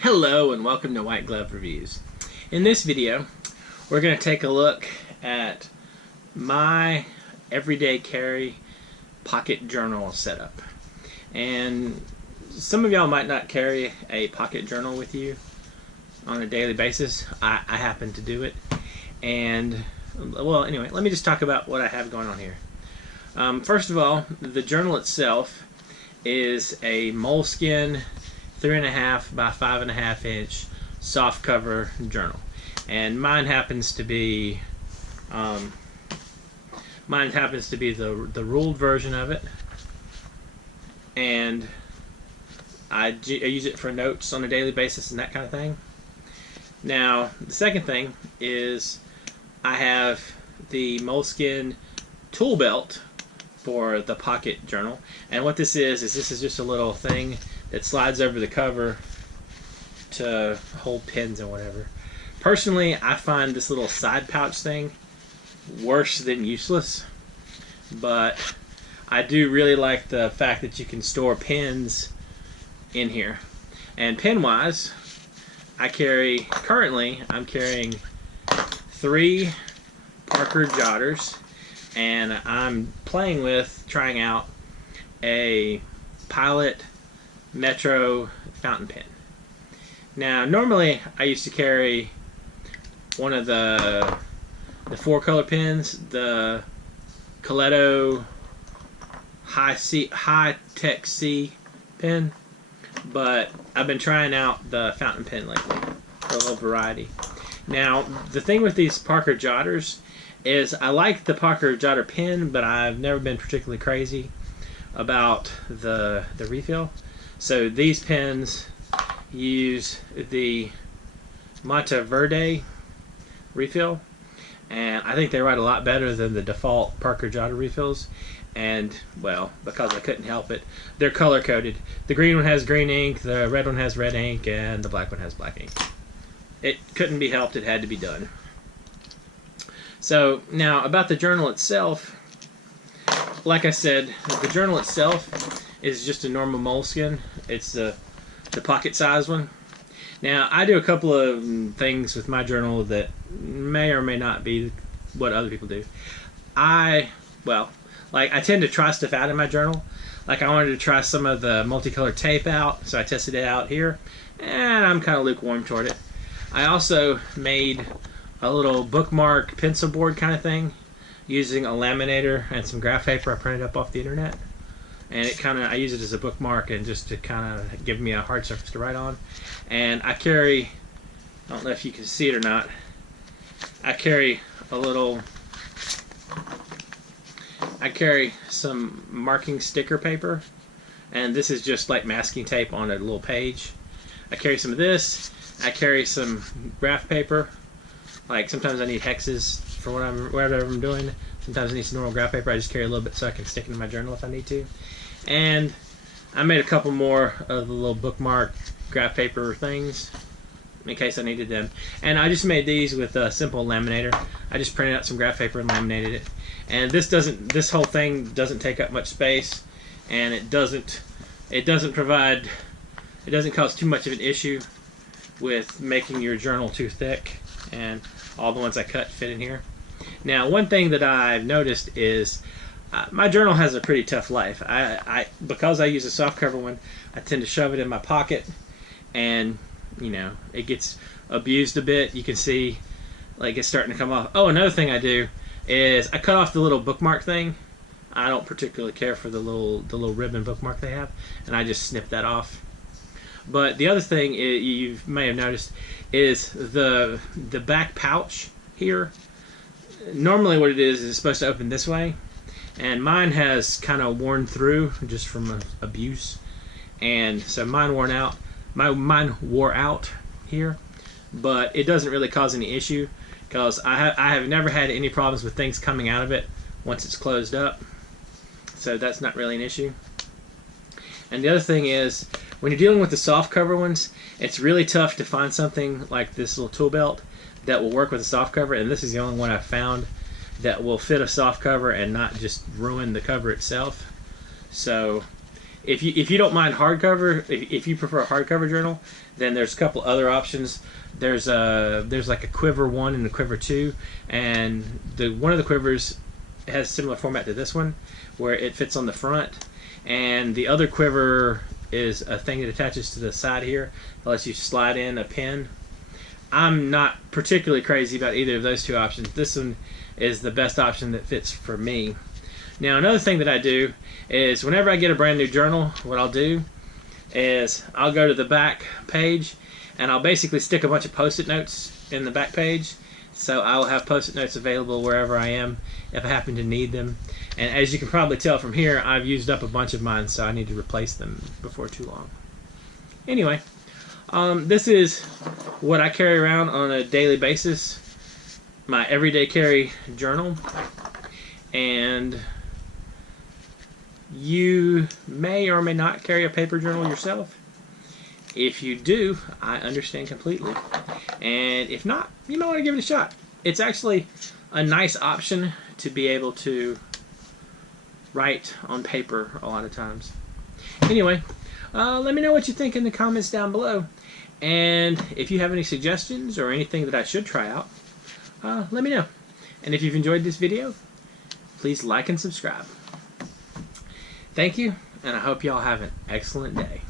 Hello and welcome to White Glove Reviews. In this video, we're going to take a look at my everyday carry pocket journal setup. And some of y'all might not carry a pocket journal with you on a daily basis. I happen to do it. And, well, anyway, let me just talk about what I have going on here. First of all, the journal itself is a moleskin 3.5 by 5.5 inch soft cover journal, and mine happens to be the ruled version of it, and I use it for notes on a daily basis and that kind of thing. Now, the second thing is I have the moleskin tool belt for the pocket journal, and what this is just a little thing that slides over the cover to hold pens and whatever. Personally, I find this little side pouch thing worse than useless, but I do really like the fact that you can store pens in here. And pen wise, currently I'm carrying 3 Parker Jotters, and I'm trying out a Pilot Metro fountain pen. Now, normally I used to carry one of the 4-color pens, the Coletto High Tech C pen, but I've been trying out the fountain pen lately for a little variety. Now, the thing with these Parker Jotters is I like the Parker Jotter pen, but I've never been particularly crazy about the refill. So these pens use the Monteverde refill, and I think they write a lot better than the default Parker Jotter refills. And, well, because I couldn't help it, they're color coded. The green one has green ink, the red one has red ink, and the black one has black ink. It couldn't be helped, it had to be done. So now about the journal itself, like I said, the journal itself is just a normal moleskin. It's the pocket size one. Now, I do a couple of things with my journal that may or may not be what other people do. I tend to try stuff out in my journal. Like, I wanted to try some of the multicolored tape out, so I tested it out here, and I'm kind of lukewarm toward it. I also made a little bookmark pencil board kind of thing using a laminator and some graph paper I printed up off the internet. And I use it as a bookmark and just to kind of give me a hard surface to write on. And I don't know if you can see it or not, I carry some marking sticker paper, and this is just like masking tape on a little page. I carry some of this. I carry some graph paper. Like, sometimes I need hexes for whatever I'm doing. Sometimes I need some normal graph paper. I just carry a little bit so I can stick it in my journal if I need to. And I made a couple more of the little bookmark graph paper things in case I needed them. And I just made these with a simple laminator. I just printed out some graph paper and laminated it. And this whole thing doesn't take up much space, and it doesn't cause too much of an issue with making your journal too thick, and all the ones I cut fit in here. Now, one thing that I've noticed is my journal has a pretty tough life. Because I use a soft cover one, I tend to shove it in my pocket, and it gets abused a bit. You can see like it's starting to come off. Oh, another thing I do is I cut off the little bookmark thing. I don't particularly care for the little ribbon bookmark they have, and I just snip that off. But the other thing you may have noticed is the back pouch here. Normally what it is it's supposed to open this way, and mine has kind of worn through just from abuse, and so mine wore out here, but it doesn't really cause any issue because I have never had any problems with things coming out of it once it's closed up, so that's not really an issue. And the other thing is, when you're dealing with the soft cover ones, it's really tough to find something like this little tool belt that will work with a soft cover, and this is the only one I've found that will fit a soft cover and not just ruin the cover itself. So if you don't mind hardcover, if you prefer a hardcover journal, then there's a couple other options. There's like a Quiver 1 and a Quiver 2, and one of the Quivers has a similar format to this one, where it fits on the front, and the other Quiver is a thing that attaches to the side here. It lets you slide in a pen. I'm not particularly crazy about either of those two options. This one is the best option that fits for me. Now, another thing that I do is whenever I get a brand new journal, what I'll do is I'll go to the back page and I'll basically stick a bunch of post-it notes in the back page. So I'll have post-it notes available wherever I am if I happen to need them. And as you can probably tell from here, I've used up a bunch of mine, so I need to replace them before too long. Anyway, this is what I carry around on a daily basis, my everyday carry journal. And you may or may not carry a paper journal yourself. If you do, I understand completely. And if not, you might want to give it a shot. It's actually a nice option to be able to write on paper a lot of times. Anyway, let me know what you think in the comments down below. And if you have any suggestions or anything that I should try out, let me know. And if you've enjoyed this video, please like and subscribe. Thank you, and I hope y'all have an excellent day.